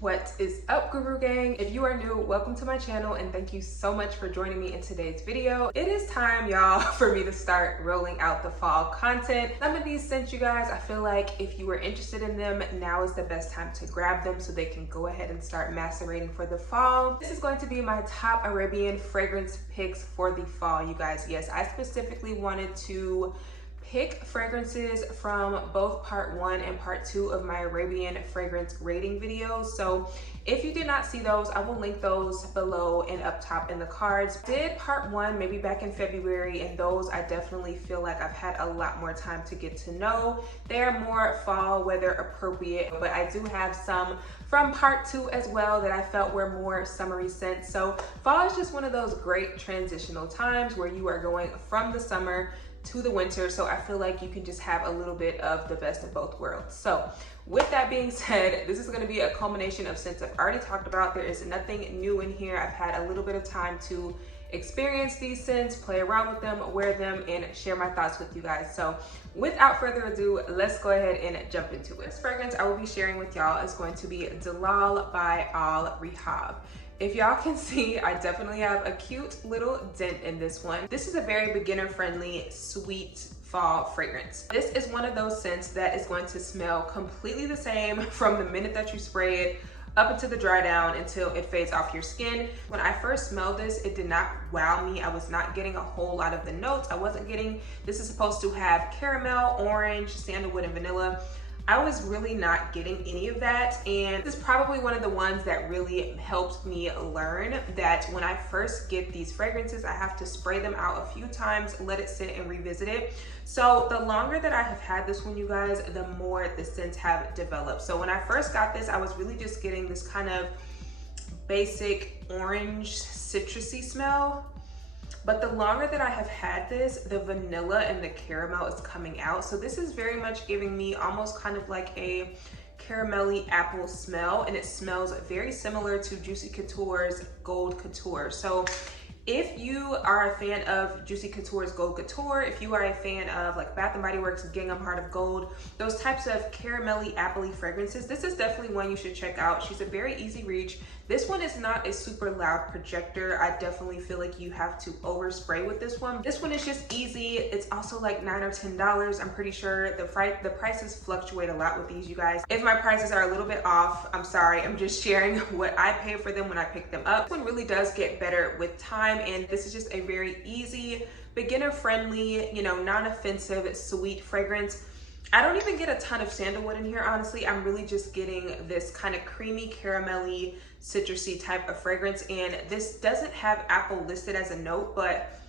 What is up, Guru Gang? If you are new, welcome to my channel and thank you so much for joining me in today's video. It is time, y'all, for me to start rolling out the fall content. Some of these scents, you guys, I feel like if you were interested in them, now is the best time to grab them so they can go ahead and start macerating for the fall. This is going to be my top Arabian fragrance picks for the fall, you guys. Yes, I specifically wanted to pick fragrances from both part 1 and part 2 of my Arabian fragrance rating videos. So if you did not see those, I will link those below and up top in the cards. Did part 1 maybe back in February, and those I definitely feel like I've had a lot more time to get to know. They're more fall weather appropriate, but I do have some from part 2 as well that I felt were more summery scents. So fall is just one of those great transitional times where you are going from the summer to the winter, so I feel like you can just have a little bit of the best of both worlds. So with that being said, this is going to be a culmination of scents I've already talked about. There is nothing new in here. I've had a little bit of time to experience these scents, play around with them, wear them, and share my thoughts with you guys. So without further ado, let's go ahead and jump into it. This fragrance I will be sharing with y'all is going to be Dalal by Al Rihab. If y'all can see, I definitely have a cute little dent in this one. This is a very beginner-friendly, sweet fall fragrance. This is one of those scents that is going to smell completely the same from the minute that you spray it up until the dry down until it fades off your skin. When I first smelled this, it did not wow me. I was not getting a whole lot of the notes. I wasn't getting, this is supposed to have caramel, orange, sandalwood, and vanilla. I was really not getting any of that, and this is probably one of the ones that really helped me learn that when I first get these fragrances, I have to spray them out a few times, let it sit and revisit it. So the longer that I have had this one, you guys, the more the scents have developed. So when I first got this, I was really just getting this kind of basic orange citrusy smell. But the longer that I have had this, the vanilla and the caramel is coming out. So this is very much giving me almost kind of like a caramelly apple smell, and it smells very similar to Juicy Couture's Gold Couture. So if you are a fan of Juicy Couture's Gold Couture, if you are a fan of like Bath & Body Works Gingham Heart of Gold, those types of caramelly, appley fragrances, this is definitely one you should check out. She's a very easy reach. This one is not a super loud projector. I definitely feel like you have to overspray with this one. This one is just easy. It's also like $9 or $10. I'm pretty sure the prices fluctuate a lot with these, you guys. If my prices are a little bit off, I'm sorry. I'm just sharing what I pay for them when I pick them up. This one really does get better with time, and this is just a very easy, beginner-friendly, you know, non-offensive, sweet fragrance. I don't even get a ton of sandalwood in here, honestly. I'm really just getting this kind of creamy, caramelly, citrusy type of fragrance, and this doesn't have apple listed as a note, but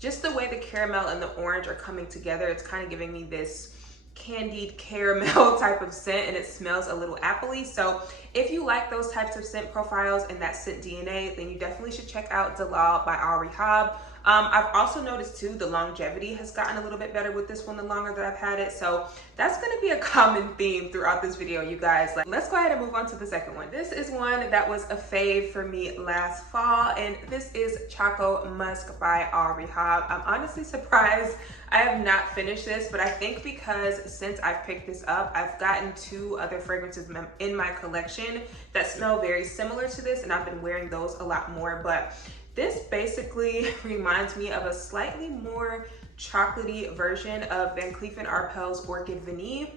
just the way the caramel and the orange are coming together, it's kind of giving me this candied caramel type of scent, and it smells a little appley. So if you like those types of scent profiles and that scent DNA, then you definitely should check out Dalal by Al Rihab. I've also noticed too, the longevity has gotten a little bit better with this one the longer that I've had it. So that's gonna be a common theme throughout this video, you guys. Like, let's go ahead and move on to the second one. This is one that was a fave for me last fall, and this is CHOCO Musk by Al Rihab. I'm honestly surprised I have not finished this, but I think because since I've picked this up, I've gotten 2 other fragrances in my collection that smell very similar to this, and I've been wearing those a lot more. But this basically reminds me of a slightly more chocolatey version of Van Cleef & Arpels Orchid Vanille.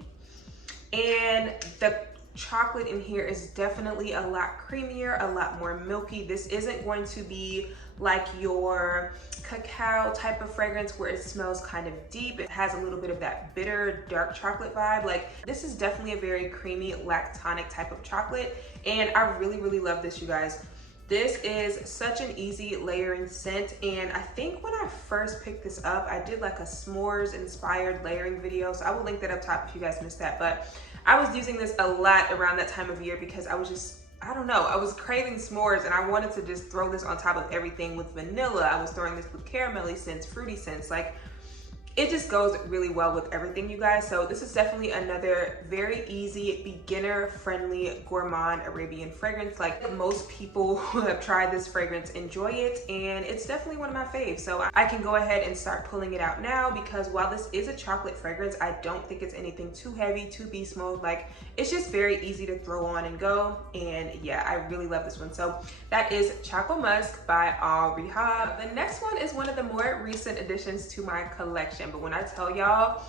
And the chocolate in here is definitely a lot creamier, a lot more milky. This isn't going to be like your cacao type of fragrance where it smells kind of deep. It has a little bit of that bitter, dark chocolate vibe. Like, this is definitely a very creamy, lactonic type of chocolate. And I really, really love this, you guys. This is such an easy layering scent, and I think when I first picked this up, I did like a s'mores inspired layering video, so I will link that up top if you guys missed that. But I was using this a lot around that time of year because I was just, I don't know, I was craving s'mores and I wanted to just throw this on top of everything with vanilla. I was throwing this with caramelly scents, fruity scents. Like, it just goes really well with everything, you guys. So this is definitely another very easy, beginner friendly gourmand Arabian fragrance. Like, most people who have tried this fragrance enjoy it, and it's definitely one of my faves. So I can go ahead and start pulling it out now, because while this is a chocolate fragrance, I don't think it's anything too heavy, too beast mode. Like, it's just very easy to throw on and go. And yeah, I really love this one. So that is CHOCO Musk by ROUGE. The next one is one of the more recent additions to my collection. But when I tell y'all,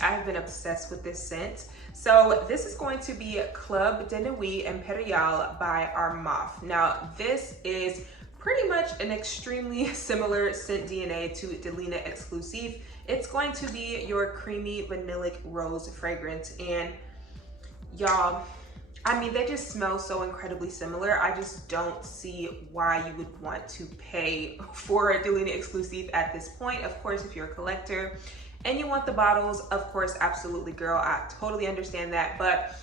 I've been obsessed with this scent. So this is going to be Club de Nuit Imperiale by ANSAAM. Now, this is pretty much an extremely similar scent DNA to Delina Exclusive. It's going to be your creamy vanillic rose fragrance. And y'all, I mean, they just smell so incredibly similar. I just don't see why you would want to pay for a Delina Exclusive at this point. Of course, if you're a collector and you want the bottles, of course, absolutely, girl, I totally understand that. But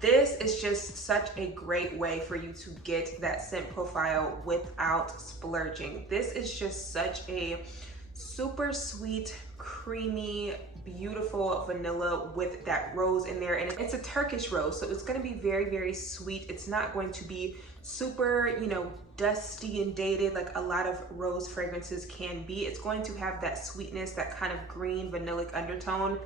this is just such a great way for you to get that scent profile without splurging. This is just such a super sweet, creamy, beautiful vanilla with that rose in there, and it's a Turkish rose, so it's going to be very, very sweet. It's not going to be super, you know, dusty and dated like a lot of rose fragrances can be. It's going to have that sweetness, that kind of green vanillic undertone.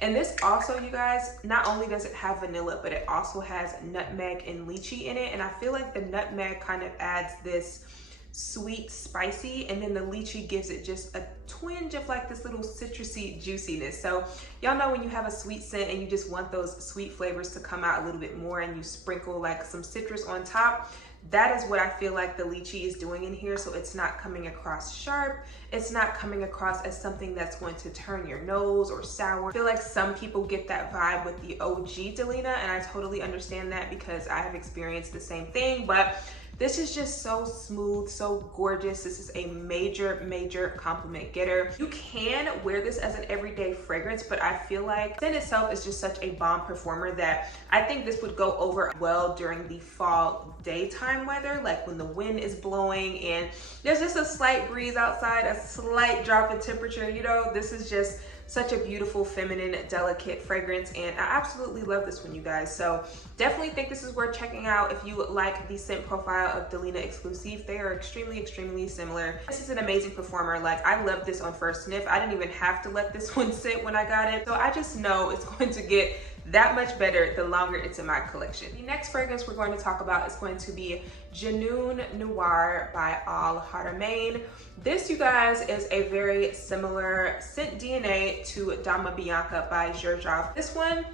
And this also, you guys, not only does it have vanilla, but it also has nutmeg and lychee in it, and I feel like the nutmeg kind of adds this sweet, spicy, and then the lychee gives it just a twinge of like this little citrusy juiciness. So y'all know when you have a sweet scent and you just want those sweet flavors to come out a little bit more, and you sprinkle like some citrus on top, that is what I feel like the lychee is doing in here. So it's not coming across sharp, it's not coming across as something that's going to turn your nose or sour. I feel like some people get that vibe with the OG Delina, and I totally understand that because I have experienced the same thing. But this is just so smooth, so gorgeous. This is a major, major compliment getter. You can wear this as an everyday fragrance, but I feel like the scent itself is just such a bomb performer that I think this would go over well during the fall daytime weather, like when the wind is blowing and there's just a slight breeze outside, a slight drop in temperature. You know, this is just such a beautiful, feminine, delicate fragrance, and I absolutely love this one, you guys. So definitely think this is worth checking out if you like the scent profile of Delina Exclusive. They are extremely, extremely similar. This is an amazing performer. Like, I love this on first sniff. I didn't even have to let this one sit when I got it. So I just know it's going to get that much better the longer it's in my collection. The next fragrance we're going to talk about is going to be JUNOON Noir by Al Haramain. This, you guys, is a very similar scent DNA to Dama Bianca by Xerjoff. This one,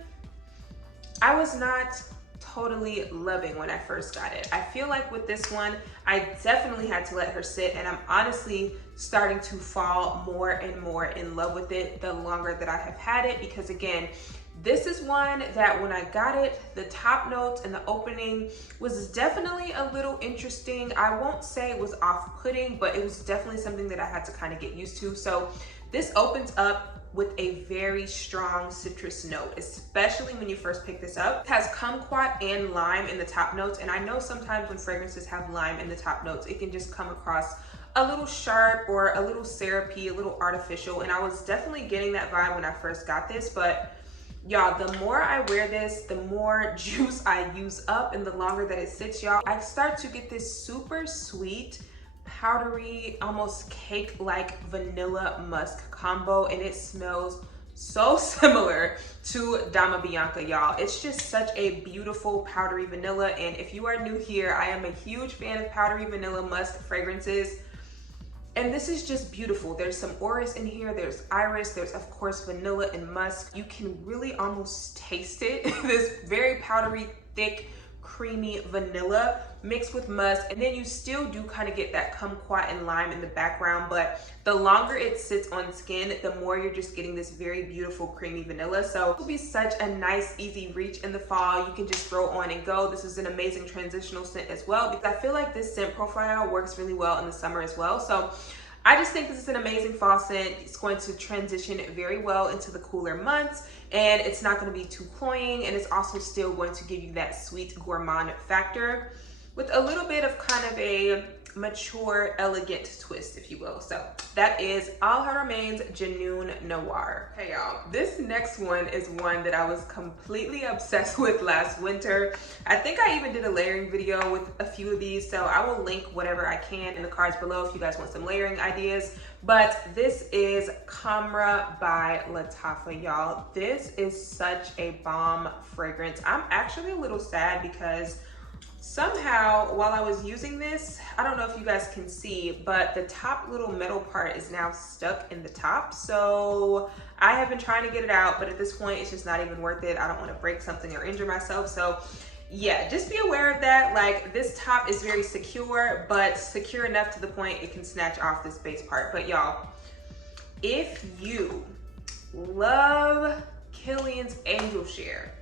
I was not totally loving when I first got it. I feel like with this one, I definitely had to let her sit, and I'm honestly starting to fall more and more in love with it the longer that I have had it, because again, this is one that when I got it, the top notes and the opening was definitely a little interesting. I won't say it was off-putting, but it was definitely something that I had to kind of get used to. So this opens up with a very strong citrus note, especially when you first pick this up. It has kumquat and lime in the top notes, and I know sometimes when fragrances have lime in the top notes, it can just come across a little sharp or a little syrupy, a little artificial, and I was definitely getting that vibe when I first got this. But y'all, the more I wear this, the more juice I use up, and the longer that it sits, y'all, I start to get this super sweet, powdery, almost cake-like vanilla musk combo, and it smells so similar to Dama Bianca, y'all. It's just such a beautiful powdery vanilla, and if you are new here, I am a huge fan of powdery vanilla musk fragrances. And this is just beautiful. There's some orris in here, there's iris, there's of course vanilla and musk. You can really almost taste it. This very powdery, thick, creamy vanilla mixed with musk, and then you still do kind of get that kumquat and lime in the background, but the longer it sits on skin, the more you're just getting this very beautiful creamy vanilla. So it will be such a nice, easy reach in the fall. You can just throw on and go. This is an amazing transitional scent as well, because I feel like this scent profile works really well in the summer as well. So I just think this is an amazing fall scent. It's going to transition very well into the cooler months, and it's not going to be too cloying, and it's also still going to give you that sweet gourmand factor with a little bit of kind of a mature, elegant twist, if you will. So that is All Her Remains JUNOON Noir. Hey y'all, this next one is one that I was completely obsessed with last winter. I think I even did a layering video with a few of these, so I will link whatever I can in the cards below if you guys want some layering ideas. But this is KHAMRAH by Lattafa, y'all. This is such a bomb fragrance. I'm actually a little sad because somehow while I was using this, I don't know if you guys can see, but the top little metal part is now stuck in the top. So I have been trying to get it out, but at this point it's just not even worth it. I don't want to break something or injure myself. So yeah, just be aware of that. Like, this top is very secure, but secure enough to the point it can snatch off this base part. But y'all, if you love Kilian's Angel Share,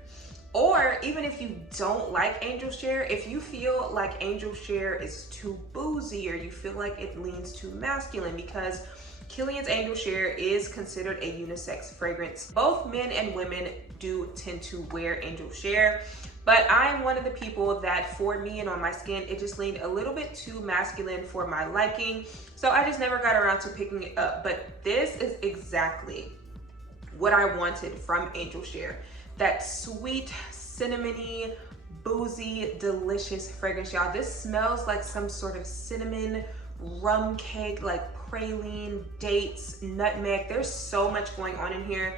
or even if you don't like Angel Share, if you feel like Angel Share is too boozy or you feel like it leans too masculine, because Kilian's Angel Share is considered a unisex fragrance. Both men and women do tend to wear Angel Share, but I'm one of the people that, for me and on my skin, it just leaned a little bit too masculine for my liking. So I just never got around to picking it up. But this is exactly what I wanted from Angel Share. That sweet, cinnamony, boozy, delicious fragrance, y'all. This smells like some sort of cinnamon rum cake, like praline, dates, nutmeg. There's so much going on in here.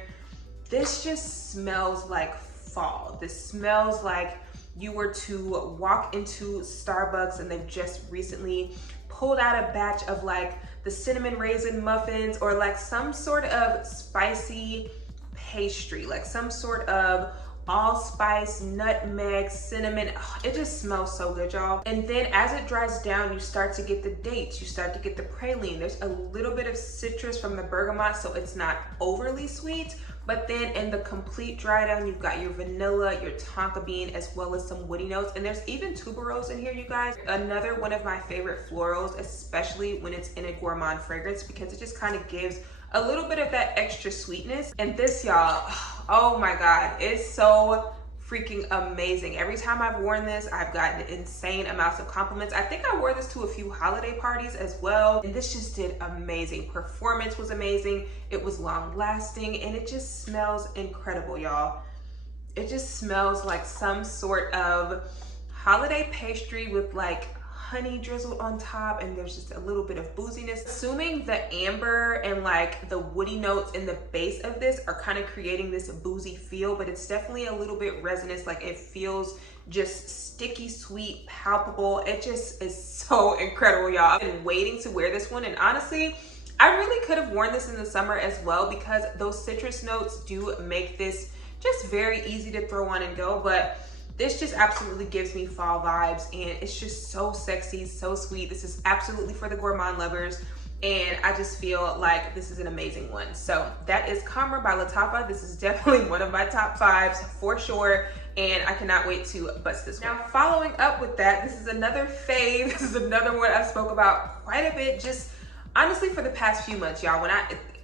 This just smells like fall. This smells like you were to walk into Starbucks and they've just recently pulled out a batch of like the cinnamon raisin muffins, or like some sort of spicy pastry, like some sort of allspice, nutmeg, cinnamon. Oh, it just smells so good, y'all. And then as it dries down, you start to get the dates, you start to get the praline. There's a little bit of citrus from the bergamot, so it's not overly sweet. But then in the complete dry down, you've got your vanilla, your tonka bean, as well as some woody notes. And there's even tuberose in here, you guys. Another one of my favorite florals, especially when it's in a gourmand fragrance, because it just kind of gives a little bit of that extra sweetness. And this, y'all, oh my God, it's so freaking amazing. Every time I've worn this, I've gotten insane amounts of compliments. I think I wore this to a few holiday parties as well, and this just did amazing. Performance was amazing. It was long lasting, and it just smells incredible, y'all. It just smells like some sort of holiday pastry with like honey drizzled on top, and there's just a little bit of booziness. Assuming the amber and like the woody notes in the base of this are kind of creating this boozy feel, but it's definitely a little bit resinous. Like, it feels just sticky, sweet, palpable. It just is so incredible, y'all. I've been waiting to wear this one, and honestly, I really could have worn this in the summer as well, because those citrus notes do make this just very easy to throw on and go. But this just absolutely gives me fall vibes, and it's just so sexy, so sweet. This is absolutely for the gourmand lovers, and I just feel like this is an amazing one. So that is KHAMRAH by Lattafa. This is definitely one of my top fives for sure, and I cannot wait to bust this one. Now, following up with that, this is another fave. This is another one I spoke about quite a bit, just honestly for the past few months, y'all.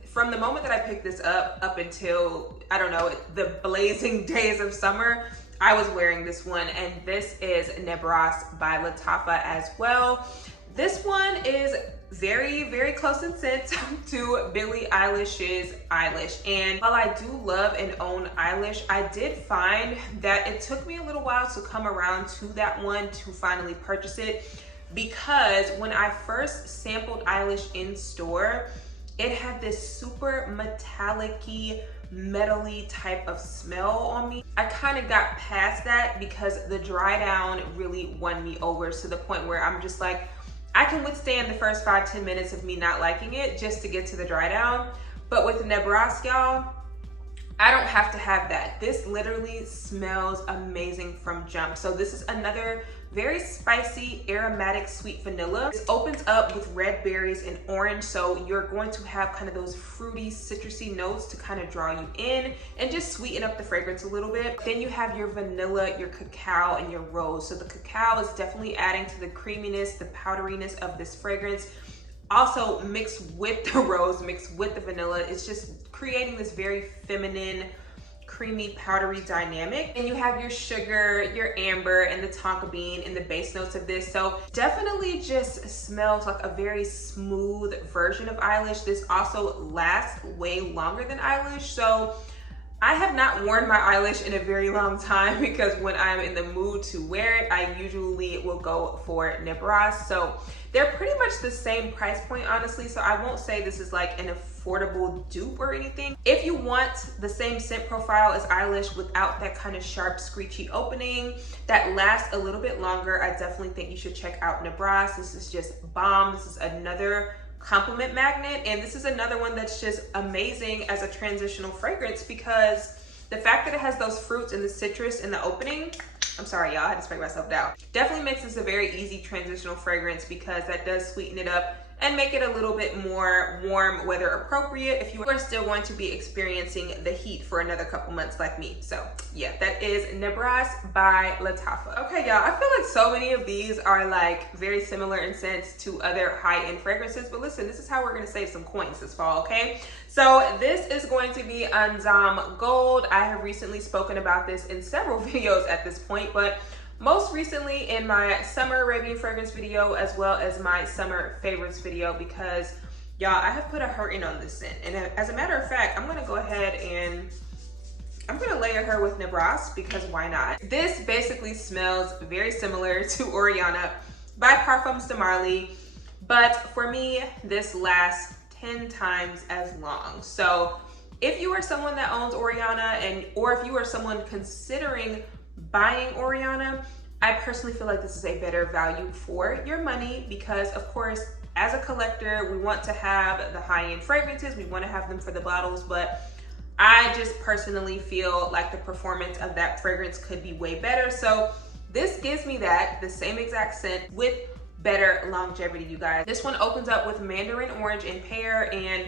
From the moment that I picked this up until, I don't know, the blazing days of summer, I was wearing this one, and this is Nebras by Lattafa as well. This one is very, very close in scent to Billie Eilish's Eilish. And while I do love and own Eilish, I did find that it took me a little while to come around to that one to finally purchase it, because when I first sampled Eilish in store, it had this super metallic-y, metally type of smell on me. I kind of got past that because the dry down really won me over, to the point where I'm just like, I can withstand the first 5-10 minutes of me not liking it just to get to the dry down. But with the Nebras, y'all, I don't have to have that. This literally smells amazing from jump. So this is another very spicy, aromatic, sweet vanilla. This opens up with red berries and orange, so you're going to have kind of those fruity, citrusy notes to kind of draw you in and just sweeten up the fragrance a little bit. Then you have your vanilla, your cacao, and your rose. So the cacao is definitely adding to the creaminess, the powderiness of this fragrance. Also mixed with the rose, mixed with the vanilla, it's just creating this very feminine, creamy, powdery dynamic. And you have your sugar, your amber, and the tonka bean in the base notes of this. So definitely just smells like a very smooth version of eyelash. This also lasts way longer than eyelash. So I have not worn my eyelash in a very long time because when I'm in the mood to wear it, I usually will go for NUIT. So they're pretty much the same price point, honestly. So I won't say this is like an affordable dupe or anything. If you want the same scent profile as eyelash without that kind of sharp, screechy opening that lasts a little bit longer, I definitely think you should check out NUIT. This is just bomb. This is another compliment magnet, and this is another one that's just amazing as a transitional fragrance because the fact that it has those fruits and the citrus in the opening, I'm sorry y'all, I had to spray myself down, definitely makes this a very easy transitional fragrance because that does sweeten it up and make it a little bit more warm, weather appropriate if you are still going to be experiencing the heat for another couple months like me. So yeah, that is NUIT by Lattafa. Okay y'all, I feel like so many of these are like very similar in sense to other high-end fragrances, but listen, this is how we're gonna save some coins this fall, okay? So this is going to be ANSAAM Gold. I have recently spoken about this in several videos at this point, but most recently in my summer Arabian fragrance video as well as my summer favorites video because y'all, I have put a hurting on this scent. And as a matter of fact, I'm gonna go ahead and I'm gonna layer her with NUIT because why not? This basically smells very similar to Oriana by Parfums de Marly, but for me, this lasts 10 times as long. So if you are someone that owns Oriana or if you are someone considering buying Oriana, I personally feel like this is a better value for your money because of course, as a collector, we want to have the high-end fragrances, we want to have them for the bottles, but I just personally feel like the performance of that fragrance could be way better. So this gives me that, the same exact scent with better longevity, you guys. This one opens up with mandarin orange and pear, and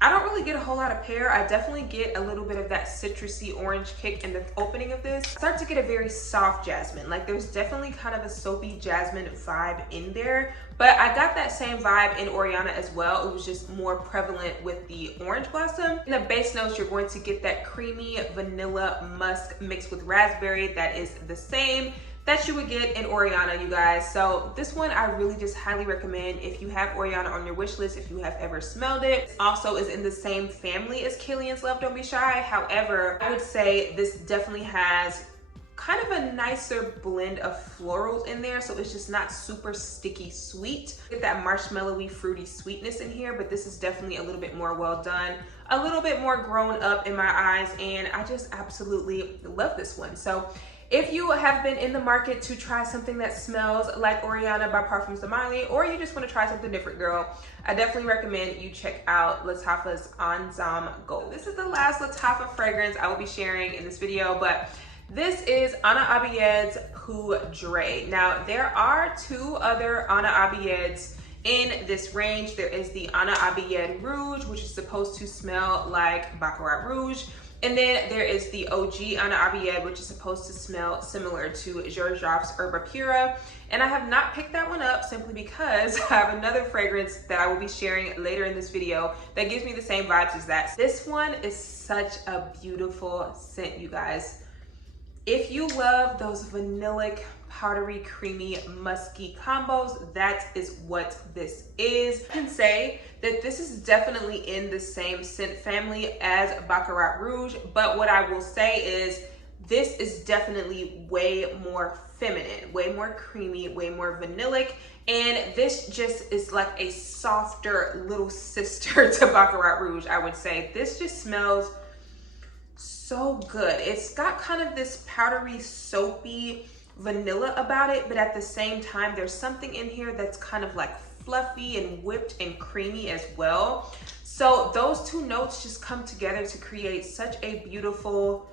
I don't really get a whole lot of pear. I definitely get a little bit of that citrusy orange kick in the opening of this. I start to get a very soft jasmine. Like there's definitely kind of a soapy jasmine vibe in there, but I got that same vibe in Oriana as well. It was just more prevalent with the orange blossom. In the base notes, you're going to get that creamy vanilla musk mixed with raspberry that is the same that you would get in Oriana, you guys. So this one I really just highly recommend if you have Oriana on your wish list, if you have ever smelled it. It also is in the same family as Kilian's Love Don't Be Shy. However, I would say this definitely has kind of a nicer blend of florals in there, so it's just not super sticky sweet. Get that marshmallowy fruity sweetness in here, but this is definitely a little bit more well done, a little bit more grown up in my eyes, and I just absolutely love this one. So if you have been in the market to try something that smells like Oriana by Parfums de Marly, or you just want to try something different, girl, I definitely recommend you check out Lattafa's ANSAAM Gold. This is the last Lattafa fragrance I will be sharing in this video, but this is ABIYEDH's POUDREE. Now, there are two other ABIYEDHs in this range. There is the ABIYEDH Rouge, which is supposed to smell like Baccarat Rouge. And then there is the OG ABIYEDH, which is supposed to smell similar to Georges Herba Pura. And I have not picked that one up simply because I have another fragrance that I will be sharing later in this video that gives me the same vibes as that. This one is such a beautiful scent, you guys. If you love those vanillic, powdery, creamy, musky combos, that is what this is. I can say that this is definitely in the same scent family as Baccarat Rouge, but what I will say is this is definitely way more feminine, way more creamy, way more vanillic, and this just is like a softer little sister to Baccarat Rouge, I would say. This just smells so good. It's got kind of this powdery, soapy vanilla about it, but at the same time, there's something in here that's kind of like fluffy and whipped and creamy as well. So those two notes just come together to create such a beautiful,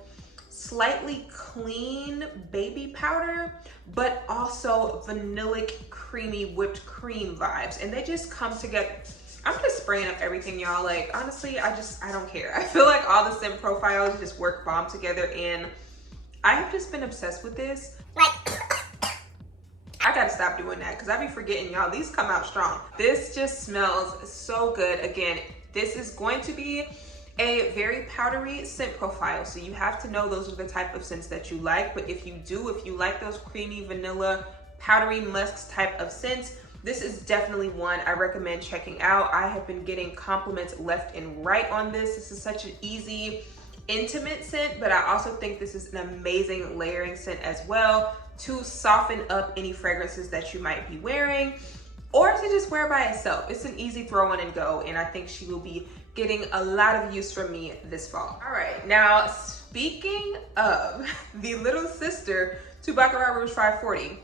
slightly clean baby powder, but also vanillic, creamy, whipped cream vibes. And they just come together. I'm just spraying up everything, y'all. Like, honestly, I don't care. I feel like all the scent profiles just work bomb together, and I have just been obsessed with this. I gotta stop doing that because I be forgetting, y'all. These come out strong. This just smells so good. Again, this is going to be a very powdery scent profile. So you have to know those are the type of scents that you like. But if you like those creamy vanilla, powdery musk type of scents, this is definitely one I recommend checking out. I have been getting compliments left and right on this. This is such an easy, intimate scent, but I also think this is an amazing layering scent as well to soften up any fragrances that you might be wearing, or to just wear by itself. It's an easy throw on and go, and I think she will be getting a lot of use from me this fall. All right, now speaking of the little sister to Baccarat Rouge 540,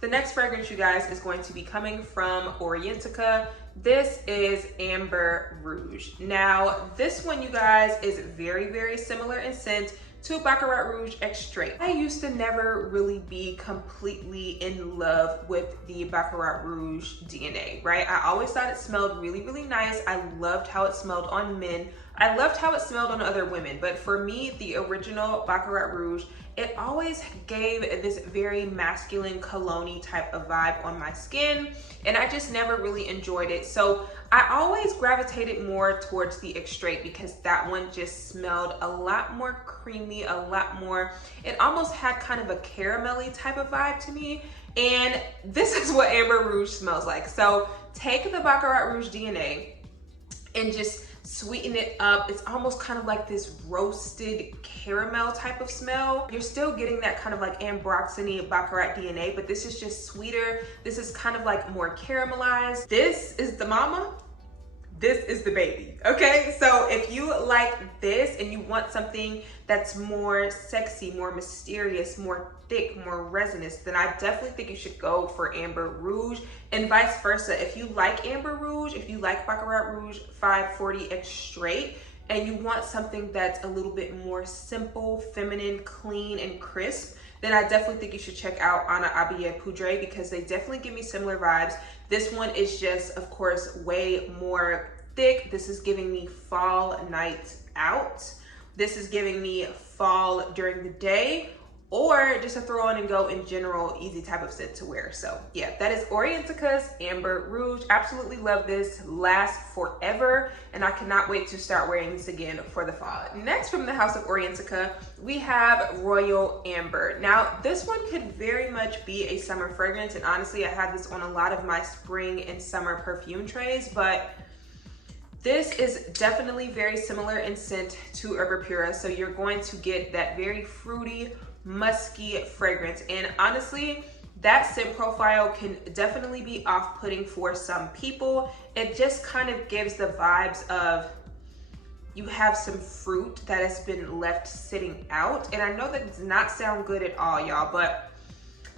the next fragrance, you guys, is going to be coming from Orientica. This is Amber Rouge. Now, this one, you guys, is very, very similar in scent to Baccarat Rouge Extrait. I used to never really be completely in love with the Baccarat Rouge DNA, right? I always thought it smelled really, really nice. I loved how it smelled on men. I loved how it smelled on other women, but for me, the original Baccarat Rouge, it always gave this very masculine cologne-y type of vibe on my skin, and I just never really enjoyed it. So I always gravitated more towards the Extrait because that one just smelled a lot more creamy, a lot more, it almost had kind of a caramelly type of vibe to me, and this is what Amber Rouge smells like. So take the Baccarat Rouge DNA and just sweeten it up. It's almost kind of like this roasted caramel type of smell. You're still getting that kind of like ambroxany Baccarat DNA, but this is just sweeter. This is kind of like more caramelized. This is the mama. This is the baby, okay? So if you like this and you want something that's more sexy, more mysterious, more thick, more resinous, then I definitely think you should go for Amber Rouge, and vice versa. If you like Amber Rouge, if you like Baccarat Rouge 540 Extrait, and you want something that's a little bit more simple, feminine, clean, and crisp, then I definitely think you should check out ABIYEDH Poudree because they definitely give me similar vibes. This one is just, of course, way more thick. This is giving me fall night out. This is giving me fall during the day, or just a throw on and go in general, easy type of scent to wear. So yeah, that is Orientica's Amber Rouge. Absolutely love this, lasts forever, and I cannot wait to start wearing this again for the fall. Next, from the house of Orientica, we have Royal Amber. Now, this one could very much be a summer fragrance, and honestly, I had this on a lot of my spring and summer perfume trays, but this is definitely very similar in scent to Herba Pura. So you're going to get that very fruity, musky fragrance, and honestly, that scent profile can definitely be off-putting for some people. It just kind of gives the vibes of you have some fruit that has been left sitting out, and I know that does not sound good at all, y'all, but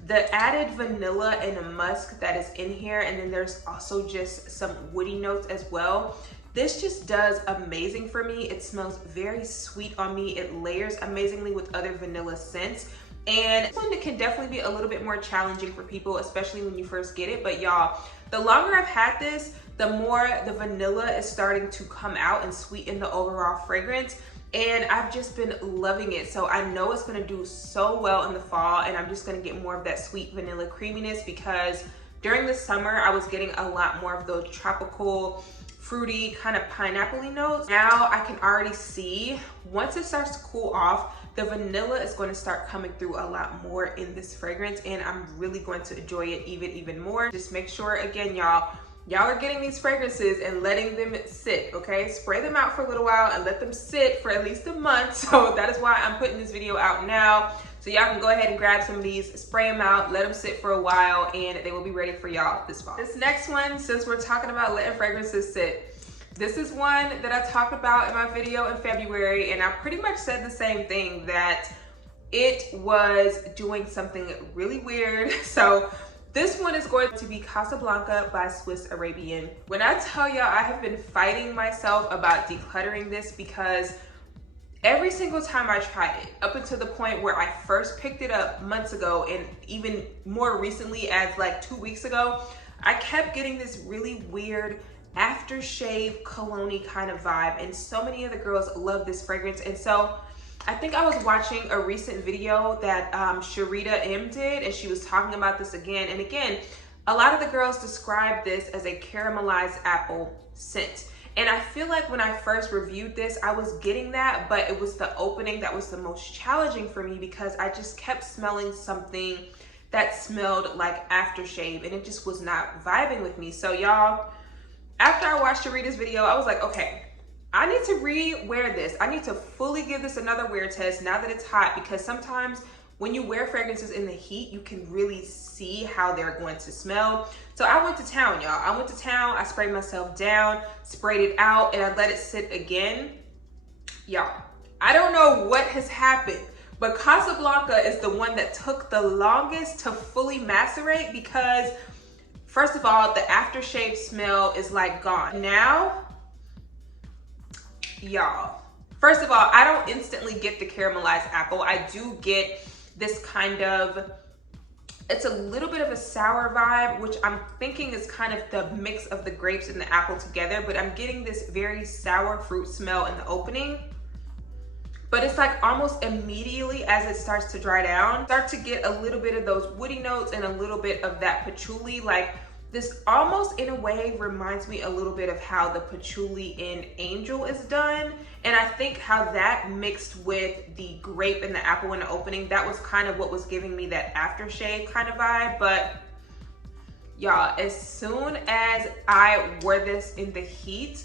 the added vanilla and musk that is in here, and then there's also just some woody notes as well. This just does amazing for me. It smells very sweet on me. It layers amazingly with other vanilla scents. And this one can definitely be a little bit more challenging for people, especially when you first get it. But y'all, the longer I've had this, the more the vanilla is starting to come out and sweeten the overall fragrance. And I've just been loving it. So I know it's gonna do so well in the fall, and I'm just gonna get more of that sweet vanilla creaminess because during the summer, I was getting a lot more of those tropical, fruity, kind of pineapple-y notes. Now I can already see, once it starts to cool off, the vanilla is going to start coming through a lot more in this fragrance, and I'm really going to enjoy it even more. Just make sure, again, y'all are getting these fragrances and letting them sit, okay? Spray them out for a little while and let them sit for at least a month. So that is why I'm putting this video out now. So y'all can go ahead and grab some of these, spray them out, let them sit for a while, and they will be ready for y'all this fall. This next one, since we're talking about letting fragrances sit, this is one that I talked about in my video in February, and I pretty much said the same thing, that it was doing something really weird. So this one is going to be Casablanca by Swiss Arabian. When I tell y'all, I have been fighting myself about decluttering this because every single time I tried it, up until the point where I first picked it up months ago, and even more recently as like 2 weeks ago, I kept getting this really weird aftershave cologne-y kind of vibe, and so many of the girls love this fragrance. And so I think I was watching a recent video that Sharita M did, and she was talking about this again and again. A lot of the girls describe this as a caramelized apple scent. And I feel like when I first reviewed this, I was getting that, but it was the opening that was the most challenging for me because I just kept smelling something that smelled like aftershave and it just was not vibing with me. So y'all, after I watched Sharita's video, I was like, okay, I need to re-wear this. I need to fully give this another wear test now that it's hot, because sometimes when you wear fragrances in the heat, you can really see how they're going to smell. So I went to town, y'all. I went to town, I sprayed myself down, sprayed it out, and I let it sit again. Y'all, I don't know what has happened, but Casablanca is the one that took the longest to fully macerate because, first of all, the aftershave smell is like gone. Now, y'all, first of all, I don't instantly get the caramelized apple. I do get this kind of, it's a little bit of a sour vibe, which I'm thinking is kind of the mix of the grapes and the apple together, but I'm getting this very sour fruit smell in the opening. But it's like almost immediately as it starts to dry down, start to get a little bit of those woody notes and a little bit of that patchouli. Like this almost in a way reminds me a little bit of how the patchouli in Angel is done. And I think how that mixed with the grape and the apple in the opening, that was kind of what was giving me that aftershave kind of vibe. But y'all, as soon as I wore this in the heat,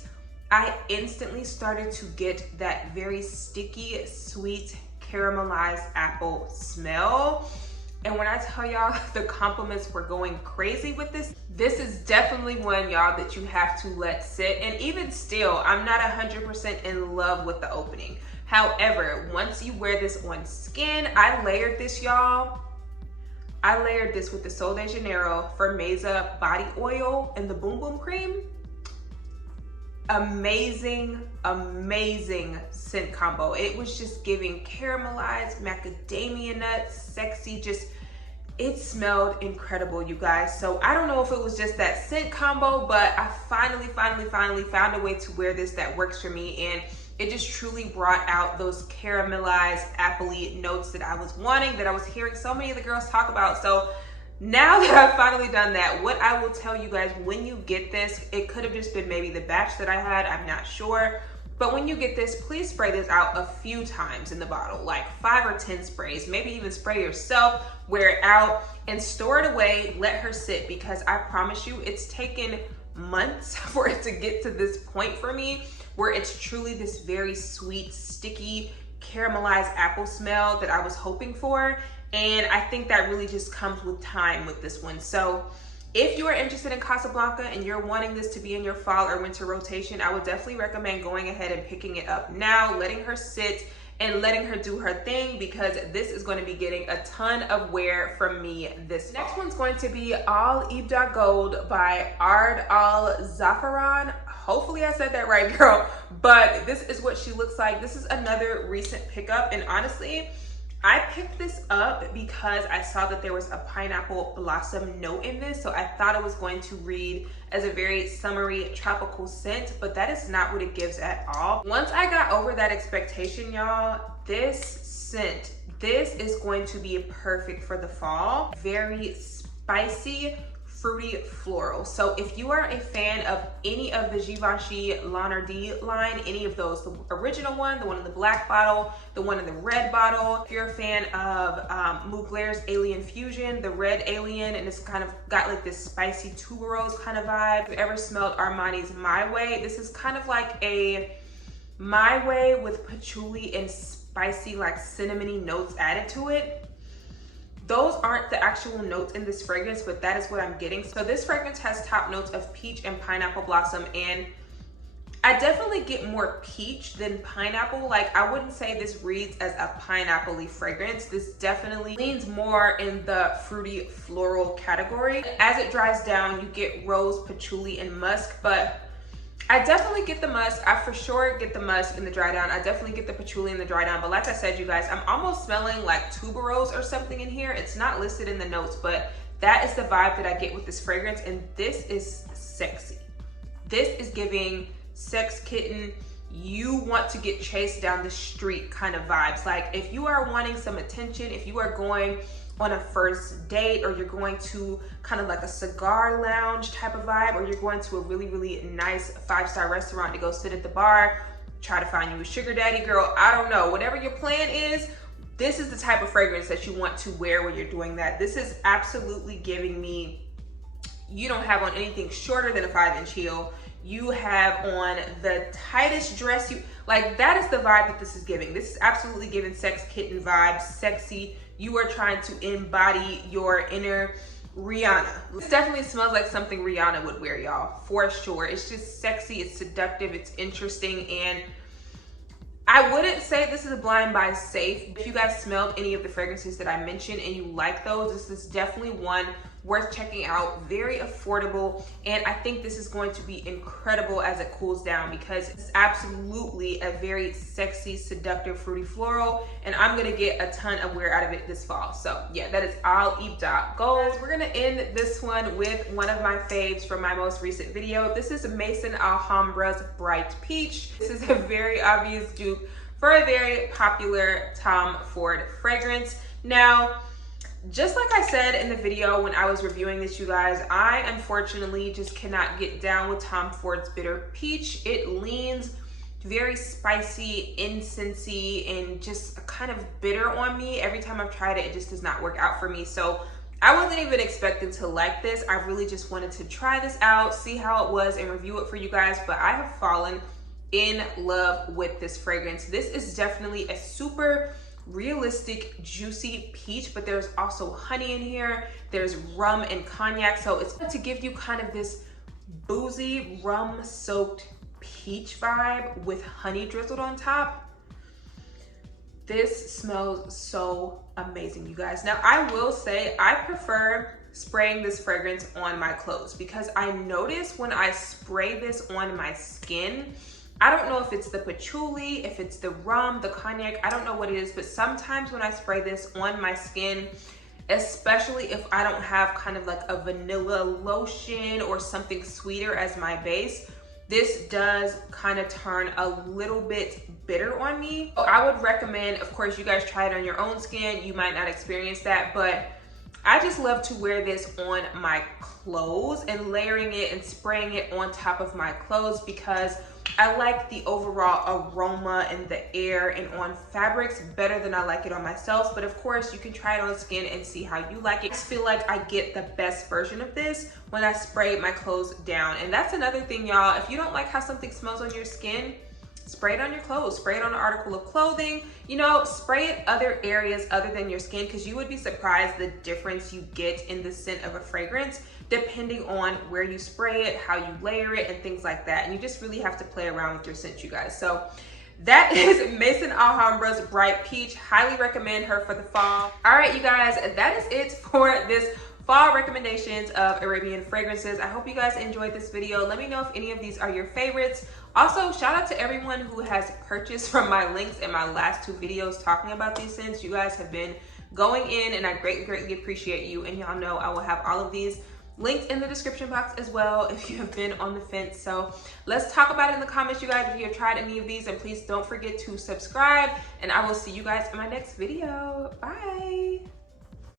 I instantly started to get that very sticky, sweet, caramelized apple smell. And when I tell y'all the compliments were going crazy with this, this is definitely one, y'all, that you have to let sit. And even still, I'm not 100% in love with the opening. However, once you wear this on skin, I layered this, y'all. I layered this with the Sol de Janeiro Firmeza body oil and the Boom Boom cream. Amazing, amazing scent combo. It was just giving caramelized macadamia nuts, sexy, just, it smelled incredible, you guys. So I don't know if it was just that scent combo, but I finally found a way to wear this that works for me, and it just truly brought out those caramelized appley notes that I was wanting, that I was hearing so many of the girls talk about. So now that I've finally done that, what I will tell you guys, when you get this, it could have just been maybe the batch that I had, I'm not sure. But when you get this, please spray this out a few times in the bottle, like 5 or 10 sprays, maybe even spray yourself, wear it out, and store it away, let her sit, because I promise you, it's taken months for it to get to this point for me, where it's truly this very sweet, sticky, caramelized apple smell that I was hoping for. And I think that really just comes with time with this one. So if you are interested in Casablanca and you're wanting this to be in your fall or winter rotation, I would definitely recommend going ahead and picking it up now, letting her sit and letting her do her thing, because this is going to be getting a ton of wear from me this fall. Next one's going to be Al Ibda Gold by Ard Al Zafaran. Hopefully I said that right, girl. But this is what she looks like. This is another recent pickup, and honestly, I picked this up because I saw that there was a pineapple blossom note in this, so I thought it was going to read as a very summery tropical scent, but that is not what it gives at all. Once I got over that expectation, y'all, this scent, this is going to be perfect for the fall. Very spicy, fruity floral. So if you are a fan of any of the Givenchy Leonardi line, any of those, the original one, the one in the black bottle, the one in the red bottle, if you're a fan of Mugler's Alien Fusion, the red alien, and it's kind of got like this spicy tuberose kind of vibe. If you've ever smelled Armani's My Way, this is kind of like a My Way with patchouli and spicy, like cinnamony notes added to it. Those aren't the actual notes in this fragrance, but that is what I'm getting. So this fragrance has top notes of peach and pineapple blossom, and I definitely get more peach than pineapple. Like, I wouldn't say this reads as a pineapple-y fragrance. This definitely leans more in the fruity floral category. As it dries down, you get rose, patchouli, and musk, but I definitely get the musk. I for sure get the musk in the dry down. I definitely get the patchouli in the dry down. But like I said, you guys, I'm almost smelling like tuberose or something in here. It's not listed in the notes, but that is the vibe that I get with this fragrance. And this is sexy. This is giving sex kitten, you want to get chased down the street kind of vibes. Like, if you are wanting some attention, if you are going on a first date, or you're going to kind of like a cigar lounge type of vibe, or you're going to a really, really nice 5-star restaurant to go sit at the bar, try to find you a sugar daddy, girl, I don't know. Whatever your plan is, this is the type of fragrance that you want to wear when you're doing that. This is absolutely giving me, you don't have on anything shorter than a 5-inch heel. You have on the tightest dress. Like, that is the vibe that this is giving. This is absolutely giving sex kitten vibes, sexy. You are trying to embody your inner Rihanna. This definitely smells like something Rihanna would wear, y'all, for sure. It's just sexy, it's seductive, it's interesting, and I wouldn't say this is a blind buy safe. If you guys smelled any of the fragrances that I mentioned and you like those, this is definitely one worth checking out. Very affordable, and I think this is going to be incredible as it cools down, because it's absolutely a very sexy, seductive, fruity floral, and I'm gonna get a ton of wear out of it this fall. So yeah, that is all IMPERIALE goals. We're gonna end this one with one of my faves from my most recent video. This is Maison Alhambra's Bright Peach. This is a very obvious dupe for a very popular Tom Ford fragrance. Now, just like I said in the video when I was reviewing this, you guys, I unfortunately just cannot get down with Tom Ford's Bitter Peach. It leans very spicy, incensey, and just kind of bitter on me. Every time I've tried it, it just does not work out for me. So I wasn't even expecting to like this. I really just wanted to try this out, see how it was, and review it for you guys. But I have fallen in love with this fragrance. This is definitely a super realistic, juicy peach, but there's also honey in here. There's rum and cognac, so it's to give you kind of this boozy, rum-soaked peach vibe with honey drizzled on top. This smells so amazing, you guys. Now, I will say I prefer spraying this fragrance on my clothes, because I notice when I spray this on my skin, I don't know if it's the patchouli, if it's the rum, the cognac, I don't know what it is, but sometimes when I spray this on my skin, especially if I don't have kind of like a vanilla lotion or something sweeter as my base, this does kind of turn a little bit bitter on me. So I would recommend, of course, you guys try it on your own skin. You might not experience that, but I just love to wear this on my clothes and layering it and spraying it on top of my clothes, because I like the overall aroma and the air and on fabrics better than I like it on myself. But of course, you can try it on skin and see how you like it. I just feel like I get the best version of this when I spray my clothes down. And that's another thing, y'all. If you don't like how something smells on your skin, spray it on your clothes, spray it on an article of clothing, you know, spray it other areas other than your skin, because you would be surprised the difference you get in the scent of a fragrance depending on where you spray it, how you layer it, and things like that. And you just really have to play around with your scent, you guys. So that is Maison Alhambra's Bright Peach. Highly recommend her for the fall. All right, you guys, that is it for this fall recommendations of Arabian fragrances. I hope you guys enjoyed this video. Let me know if any of these are your favorites. Also, shout out to everyone who has purchased from my links in my last 2 videos talking about these scents. You guys have been going in, and I greatly appreciate you. And y'all know I will have all of these linked in the description box as well if you have been on the fence. So let's talk about it in the comments, you guys, if you have tried any of these. And please don't forget to subscribe, and I will see you guys in my next video. Bye.